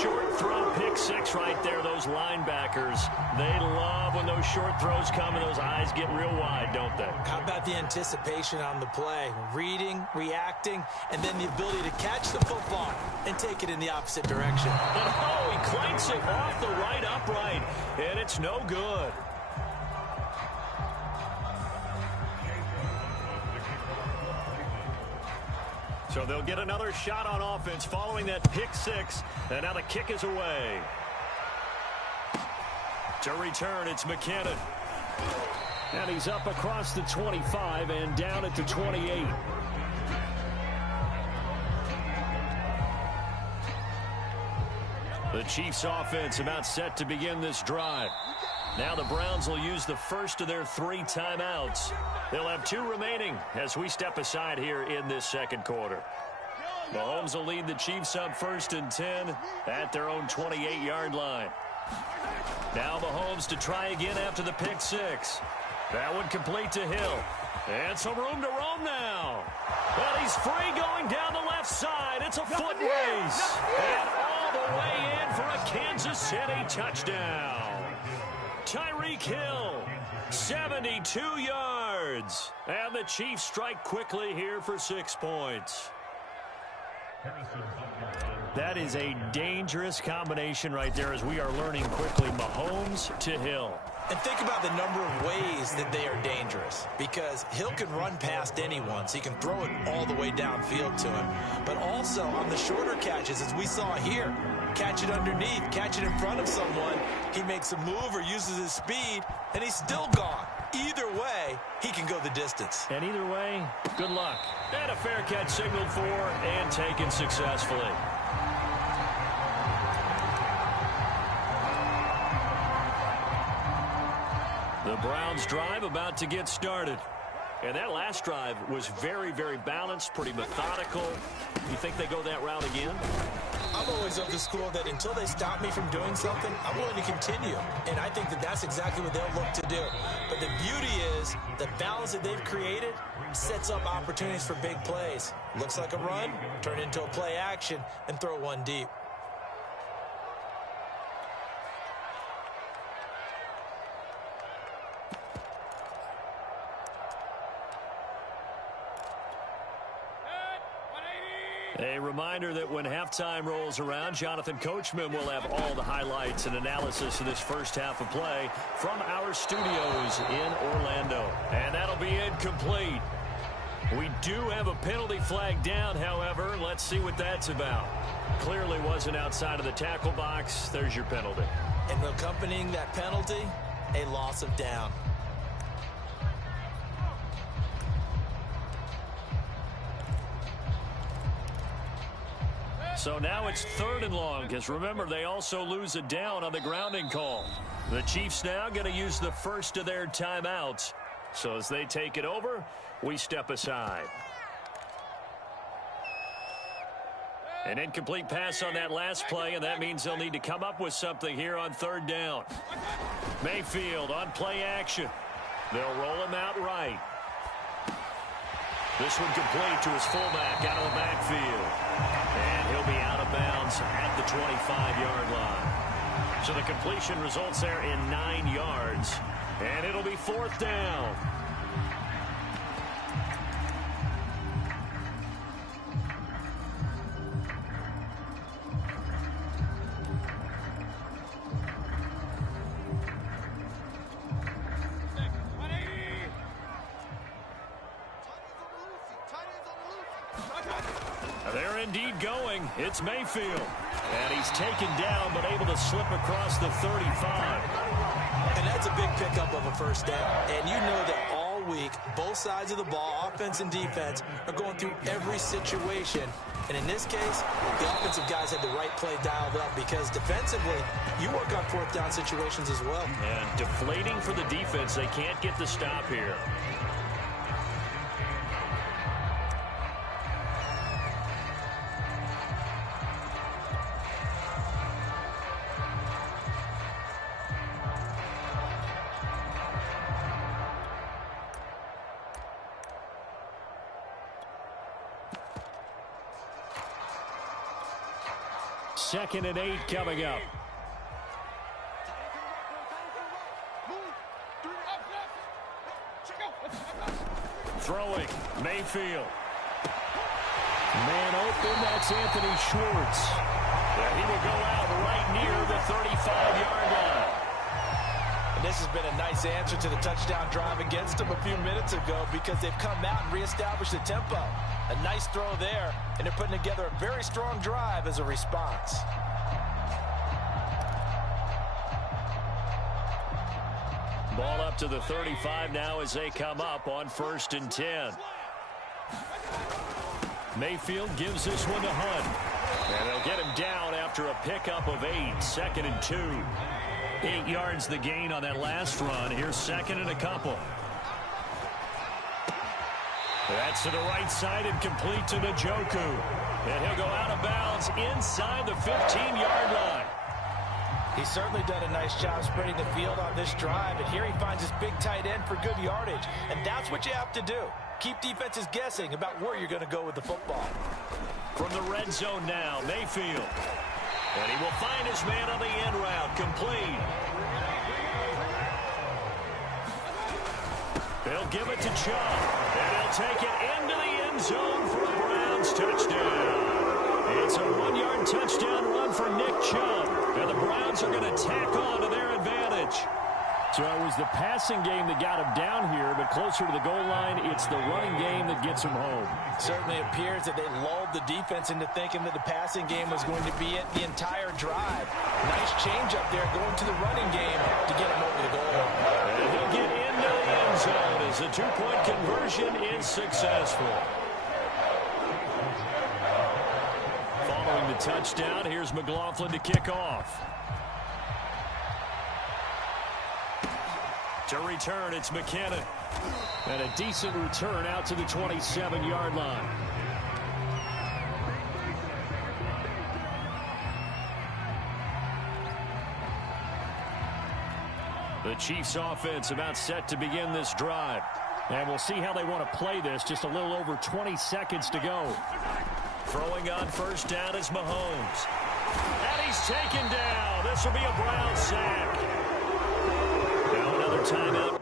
Short throw, pick 6 right there. Those linebackers, they love when those short throws come and those eyes get real wide, don't they? How about the anticipation on the play? Reading, reacting, and then the ability to catch the football and take it in the opposite direction. And oh, he clanks it off the right upright, and it's no good. So they'll get another shot on offense following that pick 6. And now the kick is away. To return, it's McKinnon. And he's up across the 25 and down at the 28. The Chiefs offense about set to begin this drive. Now the Browns will use the first of their 3 timeouts. They'll have 2 remaining as we step aside here in this 2nd quarter. Mahomes will lead the Chiefs up 1st and 10 at their own 28-yard line. Now Mahomes to try again after the pick 6. That one complete to Hill. And some room to roam now. But he's free going down the left side. It's a foot race. And all the way in for a Kansas City touchdown. Tyreek Hill, 72 yards. And the Chiefs strike quickly here for 6 points. That is a dangerous combination right there as we are learning quickly. Mahomes to Hill. And think about the number of ways that they are dangerous, because Hill can run past anyone, so he can throw it all the way downfield to him. But also on the shorter catches, as we saw here, catch it underneath, catch it in front of someone, he makes a move or uses his speed, and he's still gone. Either way, he can go the distance. And either way, good luck. And a fair catch signaled for and taken successfully. The Browns drive about to get started. And that last drive was very, very balanced, pretty methodical. You think they go that route again? I'm always of the school that until they stop me from doing something, I'm willing to continue. And I think that that's exactly what they'll look to do. But the beauty is the balance that they've created sets up opportunities for big plays. Looks like a run, turn into a play action, and throw one deep. A reminder that when halftime rolls around, Jonathan Coachman will have all the highlights and analysis of this first half of play from our studios in Orlando. And that'll be incomplete. We do have a penalty flag down, however. Let's see what that's about. Clearly wasn't outside of the tackle box. There's your penalty. And accompanying that penalty, a loss of down. So now it's 3rd and long, because remember, they also lose a down on the grounding call. The Chiefs now going to use the first of their timeouts. So as they take it over, we step aside. An incomplete pass on that last play, and that means they'll need to come up with something here on 3rd down. Mayfield on play action. They'll roll him out right. This one complete to his fullback out of the backfield. And he'll be out of bounds at the 25-yard line. So the completion results there in 9 yards. And it'll be 4th down. They're indeed going. It's Mayfield. And he's taken down, but able to slip across the 35. And that's a big pickup of a first down. And you know that all week, both sides of the ball, offense and defense, are going through every situation. And in this case, the offensive guys had the right play dialed up because defensively, you work on 4th down situations as well. And deflating for the defense. They can't get the stop here. Second and 8 coming up. Throwing, Mayfield. Man open, that's Anthony Schwartz. Yeah, he will go out right near the 35-yard line. And this has been a nice answer to the touchdown drive against them a few minutes ago because they've come out and reestablished the tempo. A nice throw there, and they're putting together a very strong drive as a response. Ball up to the 35 now as they come up on 1st and 10. Mayfield gives this one to Hunt. And they'll get him down after a pickup of 8. 2nd and 2. 8 yards the gain on that last run. Here's 2nd and a couple. That's to the right side and complete to Njoku. And he'll go out of bounds inside the 15-yard line. He's certainly done a nice job spreading the field on this drive, and here he finds his big tight end for good yardage. And that's what you have to do. Keep defenses guessing about where you're going to go with the football. From the red zone now, Mayfield. And he will find his man on the end route, complete. They'll give it to Chubb, and he'll take it into the end zone for a Browns touchdown. It's a 1-yard touchdown run for Nick Chubb, and the Browns are going to tack on to their advantage. So it was the passing game that got him down here, but closer to the goal line, it's the running game that gets him home. Certainly appears that they lulled the defense into thinking that the passing game was going to be it the entire drive. Nice change up there going to the running game to get him over the goal line. And he'll get into the end zone as a 2-point conversion is successful. Following the touchdown, here's McLaughlin to kick off. To return, it's McKinnon. And a decent return out to the 27-yard line. The Chiefs offense about set to begin this drive. And we'll see how they want to play this. Just a little over 20 seconds to go. Throwing on first down is Mahomes. And he's taken down. This will be a Brown sack. Now another timeout.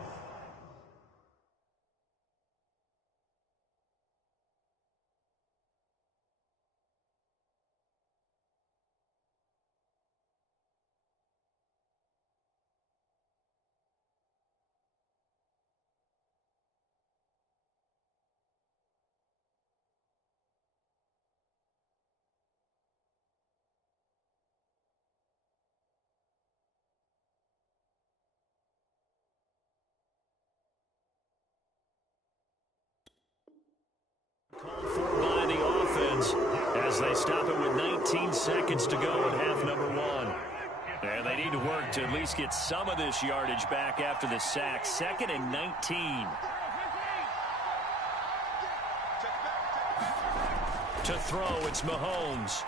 Called for by the offense as they stop it with 19 seconds to go in half number one. And they need to work to at least get some of this yardage back after the sack. 2nd and 19. To throw, it's Mahomes.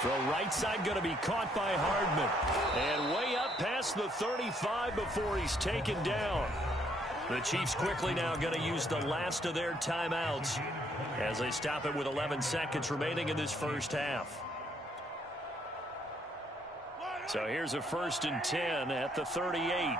Throw right side going to be caught by Hardman. And way up past the 35 before he's taken down. The Chiefs quickly now going to use the last of their timeouts as they stop it with 11 seconds remaining in this first half. So here's a 1st and 10 at the 38.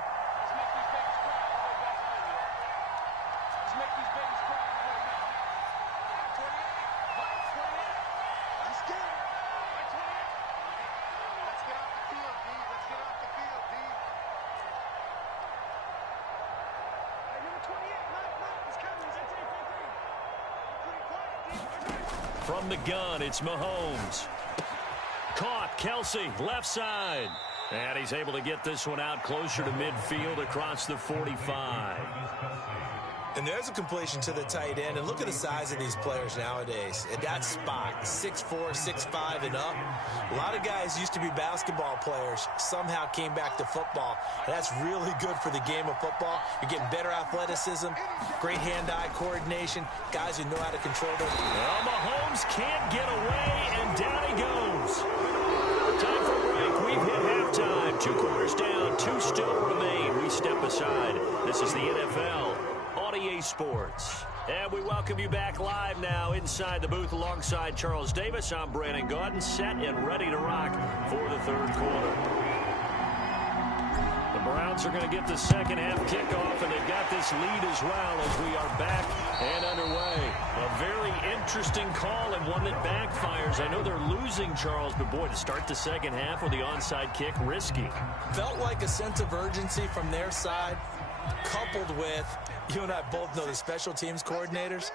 From the gun, it's Mahomes. Caught, Kelsey, left side. And he's able to get this one out closer to midfield across the 45. And there's a completion to the tight end. And look at the size of these players nowadays. At that spot, 6'4", 6'5", and up. A lot of guys used to be basketball players, somehow came back to football. And that's really good for the game of football. You're getting better athleticism, great hand-eye coordination, guys who know how to control their... Well, Mahomes can't get away, and down he goes. Time for a break. We've hit halftime. 2 quarters down, 2 still remain. We step aside. This is the NFL on EA Sports. And we welcome you back live now inside the booth alongside Charles Davis. I'm Brandon Gaudin, set and ready to rock for the 3rd quarter. The Browns are going to get the second half kickoff, and they've got this lead as well as we are back and underway. A very interesting call and one that backfires. I know they're losing, Charles, but boy, to start the second half with the onside kick, risky. Felt like a sense of urgency from their side, coupled with, you and I both know the special teams coordinators,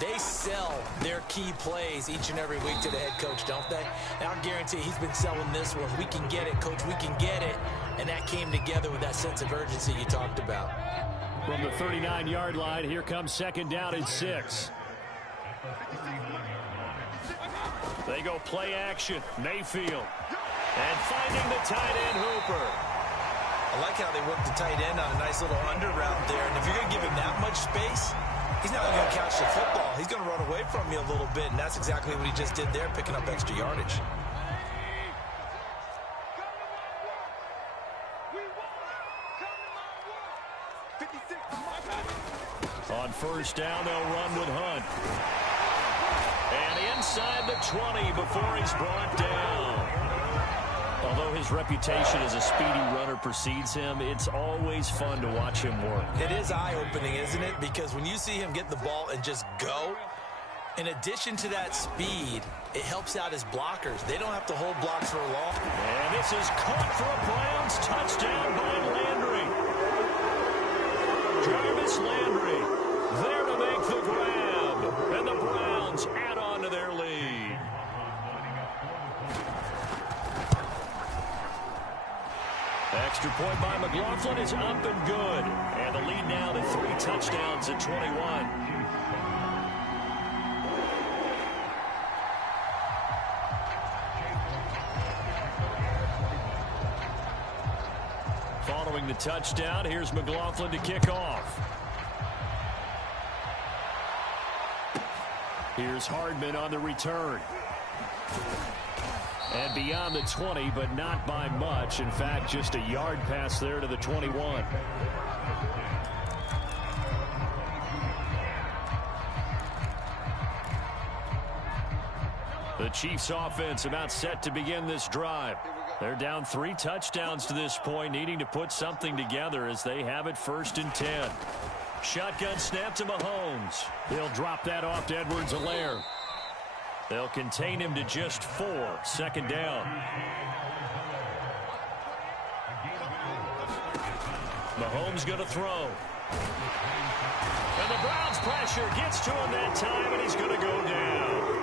they sell their key plays each and every week to the head coach, don't they? And I'll guarantee he's been selling this one. We can get it, coach, we can get it. And that came together with that sense of urgency you talked about. From the 39-yard line, here comes 2nd down and 6. They go play action. Mayfield. And finding the tight end, Hooper. I like how they work the tight end on a nice little under route there. And if you're going to give him that much space, he's not going to catch the football. He's going to run away from you a little bit, and that's exactly what he just did there, picking up extra yardage. On first down, they'll run with Hunt. And inside the 20 before he's brought down. Although his reputation as a speedy runner precedes him, it's always fun to watch him work. It is eye-opening, isn't it? Because when you see him get the ball and just go, in addition to that speed, it helps out his blockers. They don't have to hold blocks for long. And this is caught for a Browns touchdown by Landry. Jarvis Landry there to make the grab. And the Browns add on to their lead. Extra point by McLaughlin is up and good. And the lead now to 3 touchdowns at 21. Following the touchdown, here's McLaughlin to kick off. Here's Hardman on the return. And beyond the 20, but not by much. In fact, just a yard pass there to the 21. The Chiefs offense about set to begin this drive. They're down 3 touchdowns to this point, needing to put something together as they have it 1st and 10. Shotgun snap to Mahomes. They'll drop that off to Edwards-Helaire. They'll contain him to just 4. 2nd down. Mahomes going to throw. And the Browns pressure gets to him that time, and he's going to go down.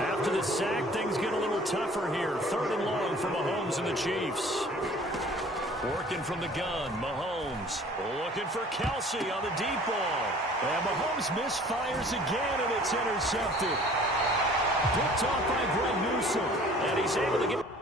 After the sack, things get a little tougher here. 3rd and long for Mahomes and the Chiefs. Working from the gun, Mahomes looking for Kelsey on the deep ball. And Mahomes misfires again, and it's intercepted. Picked off by Greg Newsome. And he's able to get...